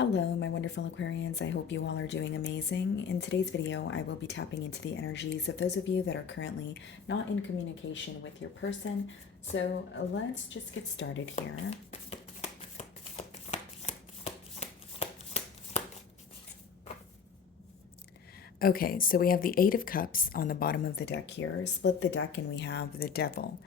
Hello, my wonderful Aquarians. I hope you all are doing amazing. In today's video, I will be tapping into the energies of those of you that are currently not in communication with your person. So let's just get started here. Okay, so we have the Eight of Cups on the bottom of the deck here. Split the deck and we have the Devil.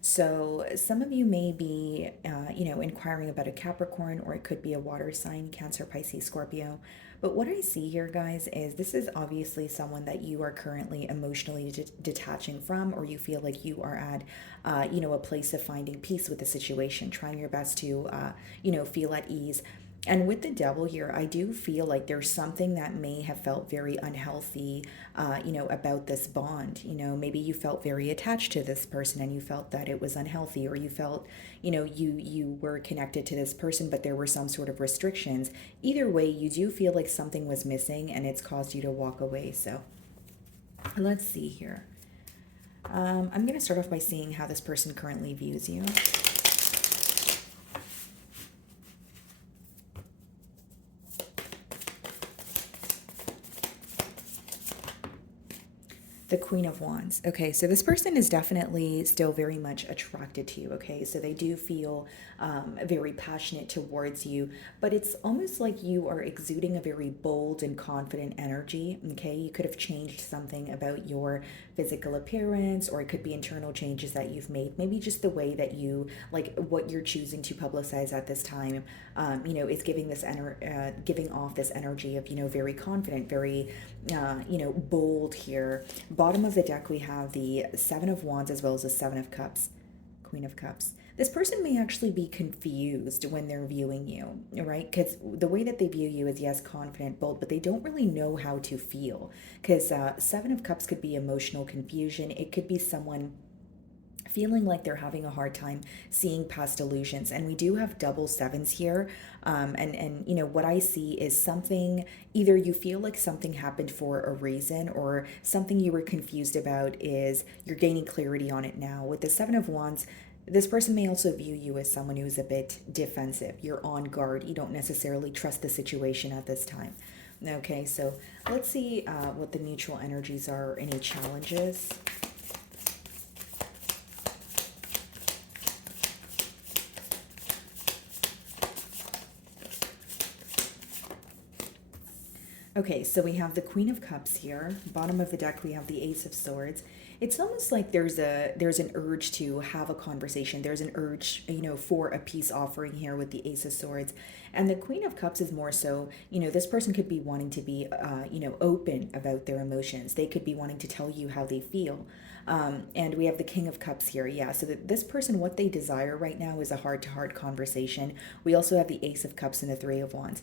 So some of you may be, inquiring about a Capricorn, or it could be a water sign, Cancer, Pisces, Scorpio. But what I see here, guys, is this is obviously someone that you are currently emotionally detaching from, or you feel like you are at, a place of finding peace with the situation, trying your best to, feel at ease. And with the Devil here, I do feel like there's something that may have felt very unhealthy, about this bond. Maybe you felt very attached to this person and you felt that it was unhealthy, or you felt, you were connected to this person, but there were some sort of restrictions. Either way, you do feel like something was missing and it's caused you to walk away. So let's see here. I'm going to start off by seeing how this person currently views you. The Queen of Wands. Okay, so this person is definitely still very much attracted to you. Okay, so they do feel very passionate towards you, but it's almost like you are exuding a very bold and confident energy. Okay, you could have changed something about your physical appearance, or it could be internal changes that you've made. Maybe just the way that you, like, what you're choosing to publicize at this time, is giving this giving off this energy of, very confident, very, bold here. Bottom of the deck, we have the Seven of Wands as well as the Seven of Cups, Queen of Cups. This person may actually be confused when they're viewing you, right? Because the way that they view you is, yes, confident, bold, but they don't really know how to feel. Because Seven of Cups could be emotional confusion. It could be someone feeling like they're having a hard time seeing past illusions. And we do have double sevens here. And what I see is something, either you feel like something happened for a reason, or something you were confused about is you're gaining clarity on it now. With the Seven of Wands, this person may also view you as someone who's a bit defensive. You're on guard. You don't necessarily trust the situation at this time. Okay, so let's see what the mutual energies are, any challenges. Okay, so we have the Queen of Cups here. Bottom of the deck, we have the Ace of Swords. It's almost like there's an urge to have a conversation. There's an urge, for a peace offering here with the Ace of Swords. And the Queen of Cups is more so, this person could be wanting to be, open about their emotions. They could be wanting to tell you how they feel. And we have the King of Cups here. Yeah, so that this person, what they desire right now is a heart-to-heart conversation. We also have the Ace of Cups and the Three of Wands.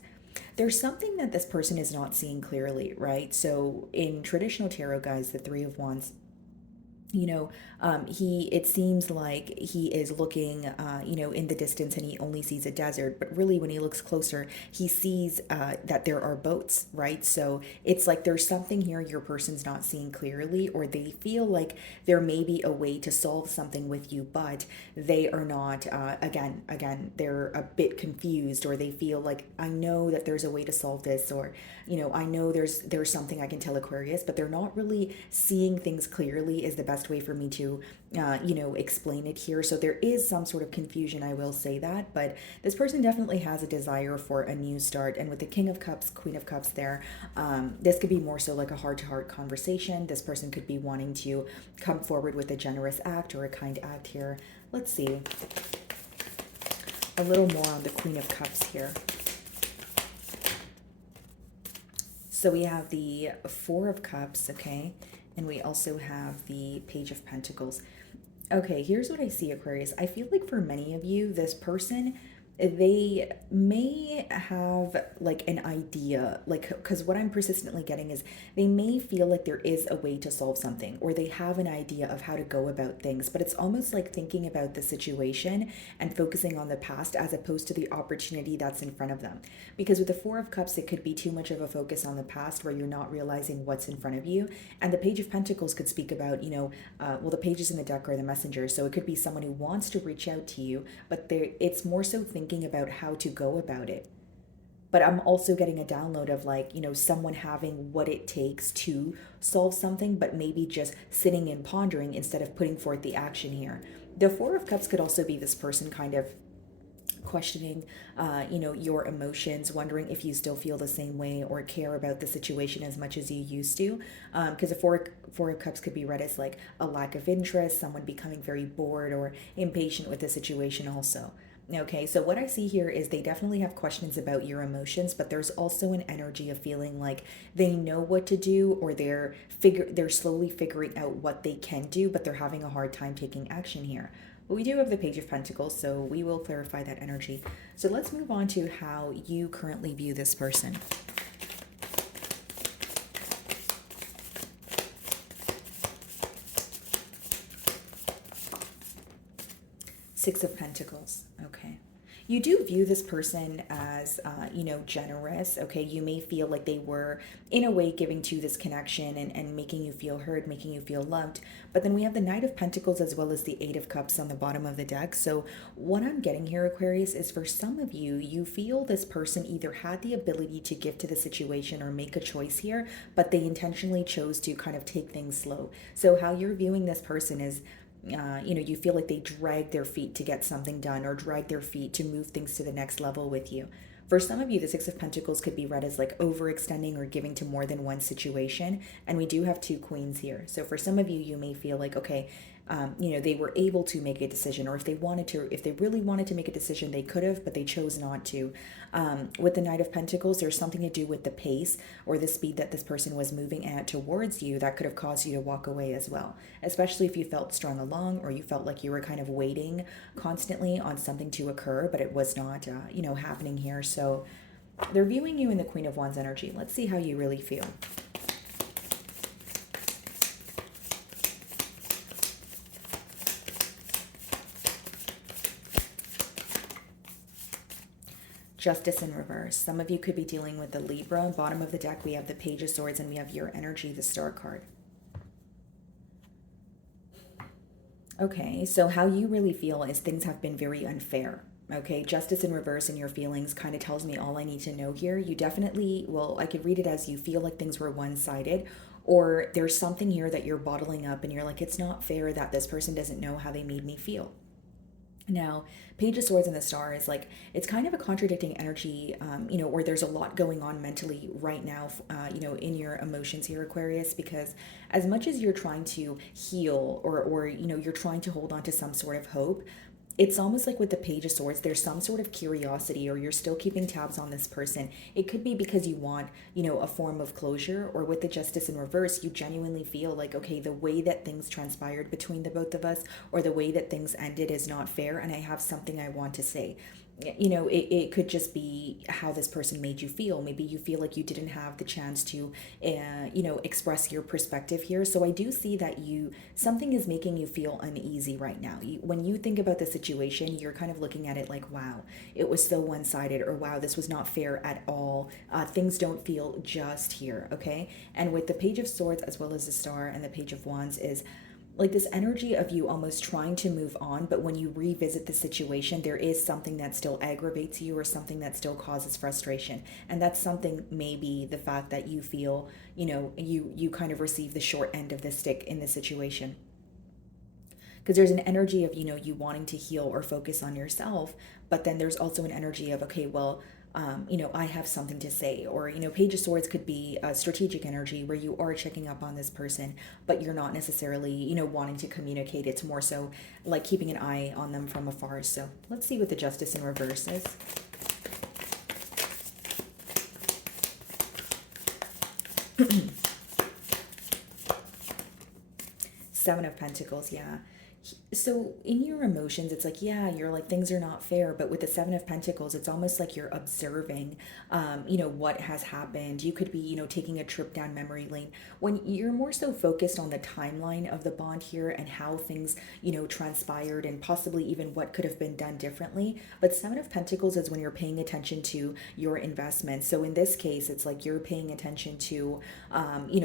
There's something that this person is not seeing clearly, right? So in traditional tarot, guys, the Three of Wands, it seems like he is looking, in the distance, and he only sees a desert, but really when he looks closer, he sees that there are boats, right? So it's like there's something here your person's not seeing clearly, or they feel like there may be a way to solve something with you, but they are not, again, they're a bit confused, or they feel like, I know that there's a way to solve this, or, I know there's something I can tell Aquarius, but they're not really seeing things clearly is the best way for me to, explain it here. So there is some sort of confusion, I will say that, but this person definitely has a desire for a new start. And with the King of Cups, Queen of Cups there, this could be more so like a heart-to-heart conversation. This person could be wanting to come forward with a generous act or a kind act here. Let's see a little more on the Queen of Cups here. So we have the Four of Cups, okay? And we also have the Page of Pentacles. Okay, here's what I see, Aquarius. I feel like for many of you, this person, they may have like an idea, like, because what I'm persistently getting is they may feel like there is a way to solve something, or they have an idea of how to go about things, but it's almost like thinking about the situation and focusing on the past as opposed to the opportunity that's in front of them. Because with the Four of Cups, it could be too much of a focus on the past where you're not realizing what's in front of you. And the Page of Pentacles could speak about, the pages in the deck are the messenger. So it could be someone who wants to reach out to you, but it's more so thinking about how to go about it. but I'm also getting a download of like, someone having what it takes to solve something, but maybe just sitting and pondering instead of putting forth the action here. The Four of Cups could also be this person kind of questioning, your emotions, wondering if you still feel the same way or care about the situation as much as you used to. Because the four of Cups could be read as like a lack of interest, someone becoming very bored or impatient with the situation also. Okay, so what I see here is they definitely have questions about your emotions, but there's also an energy of feeling like they know what to do, or they're slowly figuring out what they can do, but they're having a hard time taking action here. But we do have the Page of Pentacles, so we will clarify that energy. So let's move on to how you currently view this person. Six of Pentacles. Okay. You do view this person as, generous. Okay. You may feel like they were, in a way, giving to this connection and making you feel heard, making you feel loved. But then we have the Knight of Pentacles as well as the Eight of Cups on the bottom of the deck. So what I'm getting here, Aquarius, is for some of you, you feel this person either had the ability to give to the situation or make a choice here, but they intentionally chose to kind of take things slow. So how you're viewing this person is, you feel like they drag their feet to get something done or drag their feet to move things to the next level with you. For some of you, the Six of Pentacles could be read as like overextending or giving to more than one situation. And we do have two queens here. So for some of you, you may feel like, okay, they were able to make a decision, or if they really wanted to make a decision, they could have, but they chose not to. With the Knight of Pentacles, there's something to do with the pace or the speed that this person was moving at towards you that could have caused you to walk away as well, especially if you felt strung along or you felt like you were kind of waiting constantly on something to occur, but it was not, happening here. So they're viewing you in the Queen of Wands energy. Let's see how you really feel. Justice in reverse. Some of you could be dealing with the Libra. Bottom of the deck, we have the Page of Swords, and we have your energy, the Star card. Okay, so how you really feel is things have been very unfair. Okay, Justice in reverse in your feelings kind of tells me all I need to know here. You definitely, well, I could read it as you feel like things were one-sided, or there's something here that you're bottling up and you're like, it's not fair that this person doesn't know how they made me feel. Now, Page of Swords and the Star is like, it's kind of a contradicting energy, or there's a lot going on mentally right now, in your emotions here, Aquarius, because as much as you're trying to heal or you're trying to hold on to some sort of hope, it's almost like with the Page of Swords, there's some sort of curiosity, or you're still keeping tabs on this person. It could be because you want, a form of closure, or with the Justice in reverse, you genuinely feel like, okay, the way that things transpired between the both of us, or the way that things ended is not fair, and I have something I want to say. It could just be how this person made you feel. Maybe you feel like you didn't have the chance to, express your perspective here. So I do see that something is making you feel uneasy right now. When you think about the situation, you're kind of looking at it like, wow, it was so one-sided, or wow, this was not fair at all. Things don't feel just here, okay? And with the Page of Swords as well as the Star and the Page of Wands is like this energy of you almost trying to move on, but when you revisit the situation, there is something that still aggravates you, or something that still causes frustration. And that's something, maybe the fact that you feel, you kind of receive the short end of the stick in the situation. Because there's an energy of, you wanting to heal or focus on yourself, but then there's also an energy of, okay, well, I have something to say. Or, Page of Swords could be a strategic energy where you are checking up on this person, but you're not necessarily, wanting to communicate. It's more so like keeping an eye on them from afar. So let's see what the Justice in reverse is. Seven of Pentacles, yeah. So in your emotions, it's like, yeah, you're like, things are not fair. But with the Seven of Pentacles, it's almost like you're observing, what has happened. You could be, taking a trip down memory lane when you're more so focused on the timeline of the bond here and how things, transpired, and possibly even what could have been done differently. But Seven of Pentacles is when you're paying attention to your investments. So in this case, it's like you're paying attention to,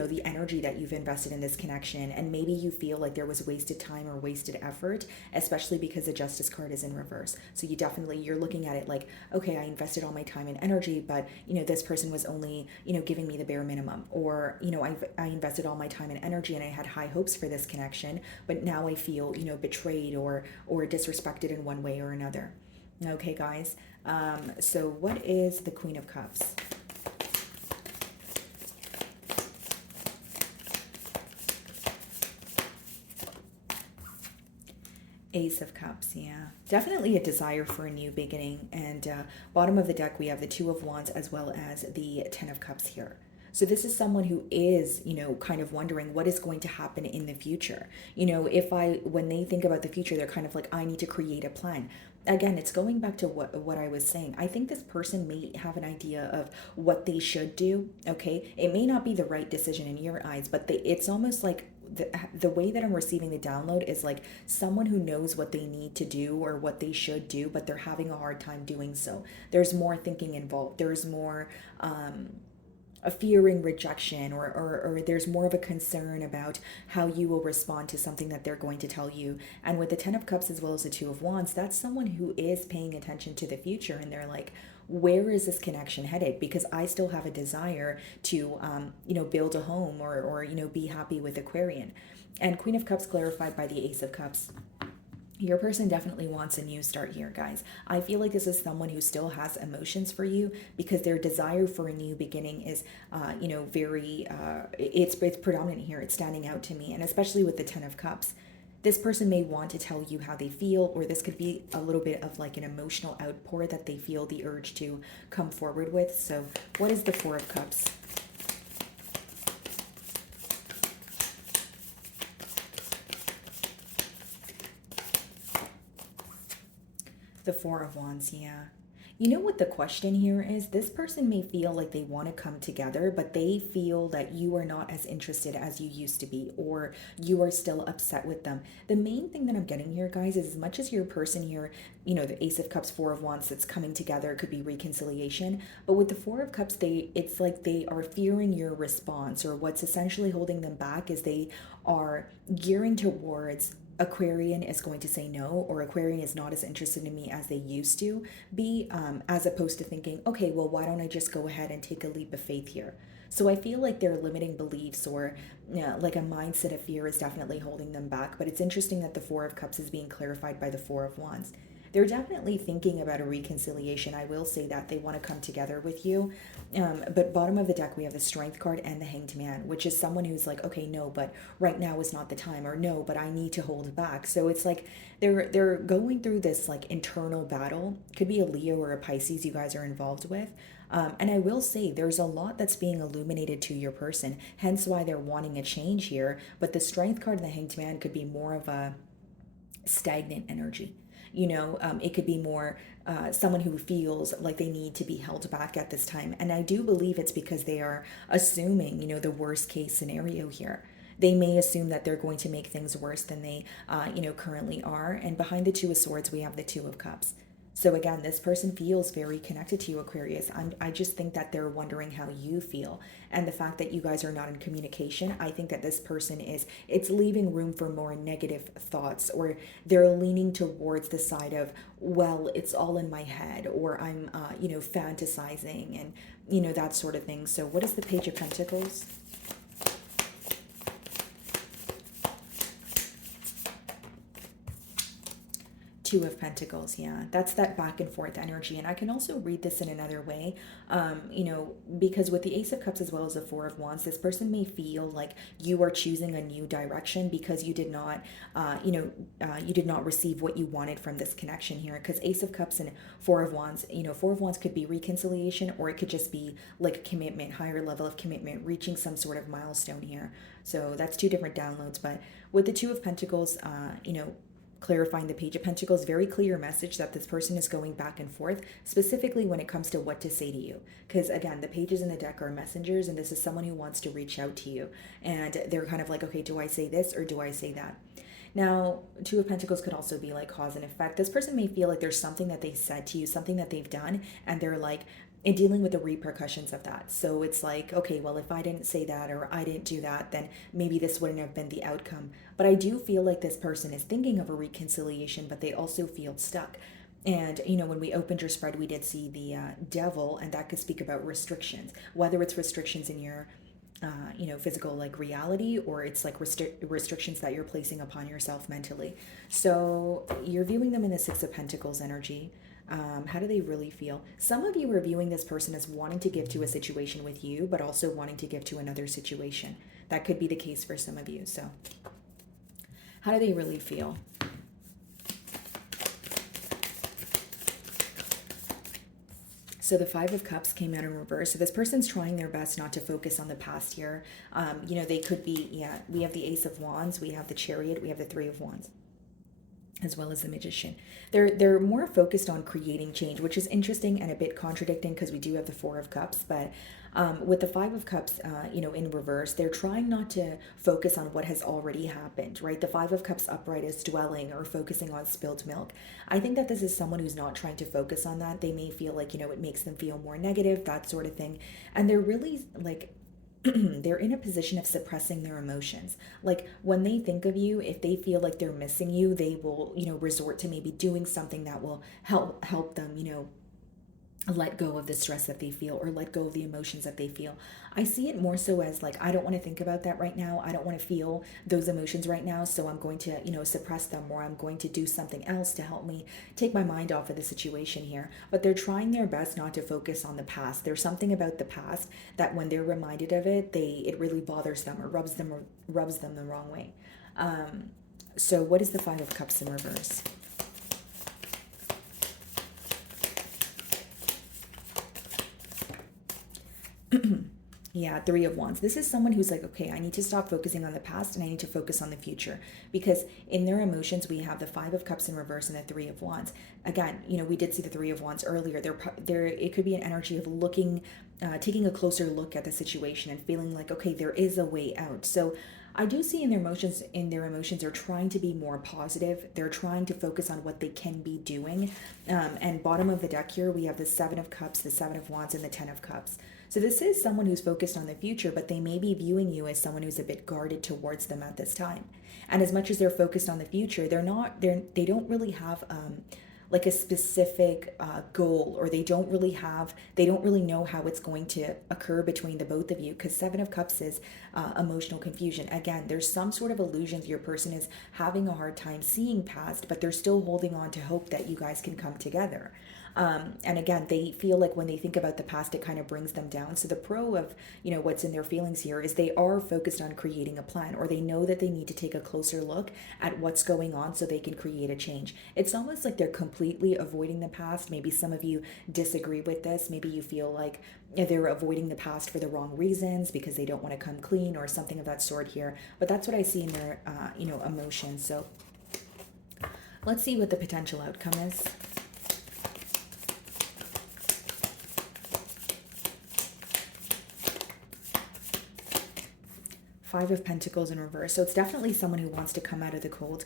the energy that you've invested in this connection. And maybe you feel like there was wasted time or wasted effort effort, especially because the Justice card is in reverse. So you're looking at it like, okay, I invested all my time and energy, but this person was only giving me the bare minimum, or I invested all my time and energy and I had high hopes for this connection, but now I feel betrayed or disrespected in one way or another. Okay, guys. So what is the Queen of Cups? Ace of Cups, yeah. Definitely a desire for a new beginning. And bottom of the deck, we have the Two of Wands as well as the Ten of Cups here. So this is someone who is, kind of wondering what is going to happen in the future. When they think about the future, they're kind of like, I need to create a plan. Again, it's going back to what I was saying. I think this person may have an idea of what they should do, okay? It may not be the right decision in your eyes, but it's almost like the way that I'm receiving the download is like someone who knows what they need to do or what they should do, but they're having a hard time doing so. There's more thinking involved. There's more a fearing rejection, or there's more of a concern about how you will respond to something that they're going to tell you. And with the Ten of Cups as well as the Two of Wands, that's someone who is paying attention to the future, and they're like, where is this connection headed? Because I still have a desire to build a home, or be happy with Aquarian. And Queen of Cups clarified by the Ace of Cups. Your person definitely wants a new start here, guys. I feel like this is someone who still has emotions for you, because their desire for a new beginning is, very, it's predominant here. It's standing out to me. And especially with the Ten of Cups, this person may want to tell you how they feel, or this could be a little bit of like an emotional outpour that they feel the urge to come forward with. So what is the Four of Cups? The Four of Wands, yeah. You know what the question here is? This person may feel like they want to come together, but they feel that you are not as interested as you used to be, or you are still upset with them. The main thing that I'm getting here, guys, is as much as your person here, the Ace of Cups, Four of Wands that's coming together, it could be reconciliation. But with the Four of Cups, it's like they are fearing your response, or what's essentially holding them back is they are gearing towards Aquarian is going to say no, or Aquarian is not as interested in me as they used to be, as opposed to thinking, okay, well, why don't I just go ahead and take a leap of faith here? So I feel like their limiting beliefs, or like a mindset of fear, is definitely holding them back. But it's interesting that the Four of Cups is being clarified by the Four of Wands. They're definitely thinking about a reconciliation. I will say that they want to come together with you. But bottom of the deck, we have the Strength card and the Hanged Man, which is someone who's like, okay, no, but right now is not the time, or no, but I need to hold back. So it's like they're going through this like internal battle. Could be a Leo or a Pisces you guys are involved with. And I will say there's a lot that's being illuminated to your person, hence why they're wanting a change here. But the Strength card and the Hanged Man could be more of a stagnant energy. It could be more someone who feels like they need to be held back at this time. And I do believe it's because they are assuming, the worst case scenario here. They may assume that they're going to make things worse than they, currently are. And behind the Two of Swords, we have the Two of Cups. So again, this person feels very connected to you, Aquarius. I just think that they're wondering how you feel. And the fact that you guys are not in communication, I think that this person it's leaving room for more negative thoughts, or they're leaning towards the side of, well, it's all in my head, or I'm, fantasizing, and, that sort of thing. So what is the Page of Pentacles? Two of Pentacles, yeah. That's that back and forth energy. And I can also read this in another way, because with the Ace of Cups as well as the Four of Wands, this person may feel like you are choosing a new direction because you did not, you did not receive what you wanted from this connection here. Because Ace of Cups and Four of Wands, Four of Wands could be reconciliation, or it could just be like commitment, higher level of commitment, reaching some sort of milestone here. So that's two different downloads. But with the Two of Pentacles, clarifying the Page of Pentacles, very clear message that this person is going back and forth, specifically when it comes to what to say to you. Because again, the pages in the deck are messengers, and this is someone who wants to reach out to you. And they're kind of like, okay, do I say this or do I say that? Now, Two of Pentacles could also be like cause and effect. This person may feel like there's something that they said to you, something that they've done, and they're like, and dealing with the repercussions of that. So it's like, okay, well, if I didn't say that or I didn't do that, then maybe this wouldn't have been the outcome. But I do feel like this person is thinking of a reconciliation, but they also feel stuck. And, when we opened your spread, we did see the devil, and that could speak about restrictions, whether it's restrictions in your physical like reality, or it's like restrictions that you're placing upon yourself mentally. So you're viewing them in the Six of Pentacles energy. How do they really feel? Some of you are viewing this person as wanting to give to a situation with you, but also wanting to give to another situation. That could be the case for some of you. So how do they really feel? So the Five of Cups came out in reverse. So this person's trying their best not to focus on the past here. They could be, we have the Ace of Wands, we have the Chariot, we have the Three of Wands, as well as the Magician. They're more focused on creating change, which is interesting and a bit contradicting because we do have the Four of Cups. But with the Five of Cups, in reverse, they're trying not to focus on what has already happened, right? The Five of Cups upright is dwelling or focusing on spilled milk. I think that this is someone who's not trying to focus on that. They may feel like, it makes them feel more negative, that sort of thing. And they're really like, they're in a position of suppressing their emotions. Like when they think of you, if they feel like they're missing you, they will, resort to maybe doing something that will help them, let go of the stress that they feel or let go of the emotions that they feel. I see it more so as like, I don't want to think about that right now. I don't want to feel those emotions right now. So I'm going to, suppress them, or I'm going to do something else to help me take my mind off of the situation here. But they're trying their best not to focus on the past. There's something about the past that when they're reminded of it, it really bothers them or rubs them the wrong way. So what is the Five of Cups in reverse? Yeah, Three of Wands. This is someone who's like, okay, I need to stop focusing on the past and I need to focus on the future, because in their emotions we have the Five of Cups in reverse and the Three of Wands. Again, we did see the Three of Wands earlier. There it could be an energy of looking, taking a closer look at the situation and feeling like, okay, there is a way out. So I do see in their emotions, they're trying to be more positive. They're trying to focus on what they can be doing. And bottom of the deck here, we have the Seven of Cups, the Seven of Wands, and the Ten of Cups. So this is someone who's focused on the future, but they may be viewing you as someone who's a bit guarded towards them at this time. And as much as they're focused on the future, they don't really have like a specific goal, or they don't really know how it's going to occur between the both of you, because Seven of Cups is emotional confusion. Again, there's some sort of illusions. Your person is having a hard time seeing past, but they're still holding on to hope that you guys can come together. And again, they feel like when they think about the past, it kind of brings them down. So the pro of, what's in their feelings here is they are focused on creating a plan, or they know that they need to take a closer look at what's going on so they can create a change. It's almost like they're completely avoiding the past. Maybe some of you disagree with this. Maybe you feel like they're avoiding the past for the wrong reasons because they don't want to come clean or something of that sort here. But that's what I see in their, emotions. So let's see what the potential outcome is. Five of Pentacles in reverse. So it's definitely someone who wants to come out of the cold.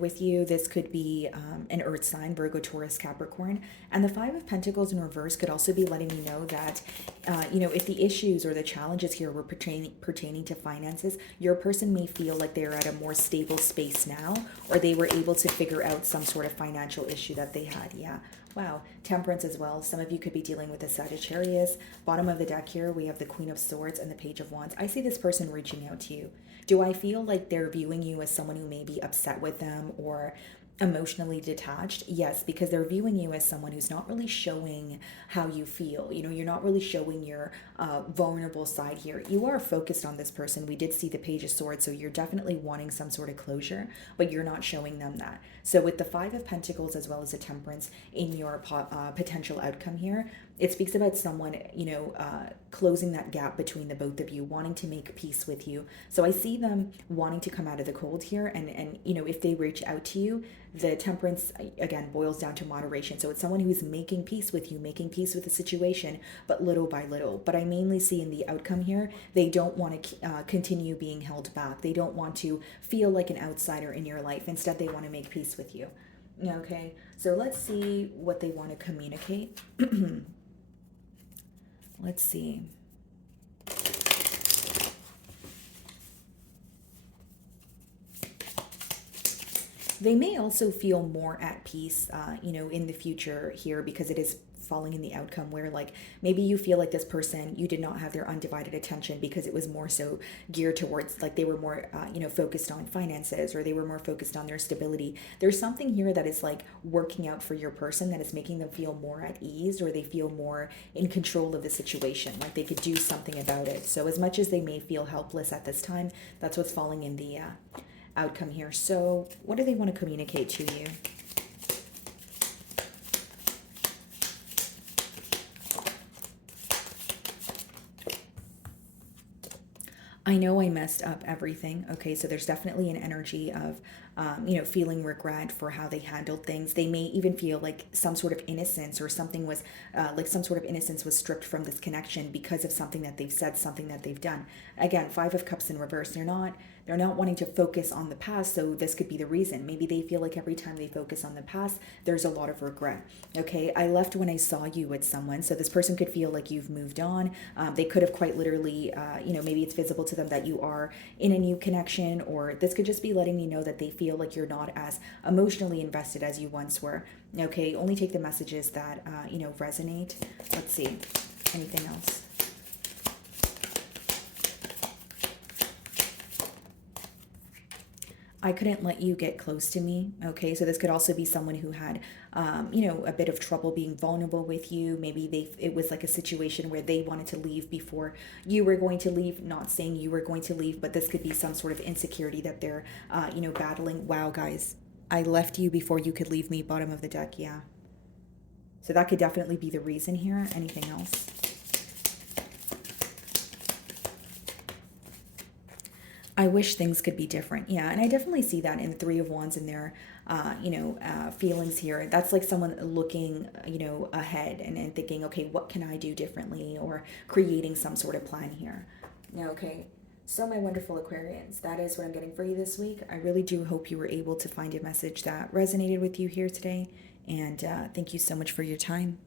With you, this could be an earth sign, Virgo, Taurus, Capricorn. And the Five of Pentacles in reverse could also be letting you know that, if the issues or the challenges here were pertaining to finances, your person may feel like they're at a more stable space now, or they were able to figure out some sort of financial issue that they had. Yeah. Wow. Temperance as well. Some of you could be dealing with a Sagittarius. Bottom of the deck here, we have the Queen of Swords and the Page of Wands. I see this person reaching out to you. Do I feel like they're viewing you as someone who may be upset with them or emotionally detached? Yes, because they're viewing you as someone who's not really showing how you feel. You're not really showing your vulnerable side here. You are focused on this person. We did see the Page of Swords, so you're definitely wanting some sort of closure, but you're not showing them that. So with the Five of Pentacles as well as the Temperance in your potential outcome here, it speaks about someone, closing that gap between the both of you, wanting to make peace with you. So I see them wanting to come out of the cold here. And if they reach out to you, the Temperance, again, boils down to moderation. So it's someone who's making peace with you, making peace with the situation, but little by little. But I mainly see in the outcome here, they don't want to continue being held back. They don't want to feel like an outsider in your life. Instead, they want to make peace with you. Okay, so let's see what they want to communicate. Let's see. They may also feel more at peace, in the future here because it is falling in the outcome where like maybe you feel like this person you did not have their undivided attention because it was more so geared towards like they were more focused on finances or they were more focused on their stability. There's something here that is like working out for your person that is making them feel more at ease or they feel more in control of the situation, like they could do something about it. So as much as they may feel helpless at this time, that's what's falling in the outcome here. So what do they want to communicate to you? I know I messed up everything. Okay, so there's definitely an energy of, feeling regret for how they handled things. They may even feel like some sort of innocence or something was, like some sort of innocence was stripped from this connection because of something that they've said, something that they've done. Again, Five of Cups in reverse. They're not wanting to focus on the past, so this could be the reason. Maybe they feel like every time they focus on the past, there's a lot of regret. Okay, I left when I saw you with someone, so this person could feel like you've moved on. They could have quite literally, maybe it's visible to them that you are in a new connection, or this could just be letting me know that they feel like you're not as emotionally invested as you once were. Okay, only take the messages that, resonate. Let's see, anything else? I couldn't let you get close to me. Okay, so this could also be someone who had, a bit of trouble being vulnerable with you. Maybe it was like a situation where they wanted to leave before you were going to leave. Not saying you were going to leave, but this could be some sort of insecurity that they're, battling. Wow, guys, I left you before you could leave me. Bottom of the deck, yeah. So that could definitely be the reason here. Anything else? I wish things could be different. Yeah, and I definitely see that in the Three of Wands in their, feelings here. That's like someone looking, ahead and thinking, okay, what can I do differently, or creating some sort of plan here. Okay, so my wonderful Aquarians, that is what I'm getting for you this week. I really do hope you were able to find a message that resonated with you here today, and thank you so much for your time.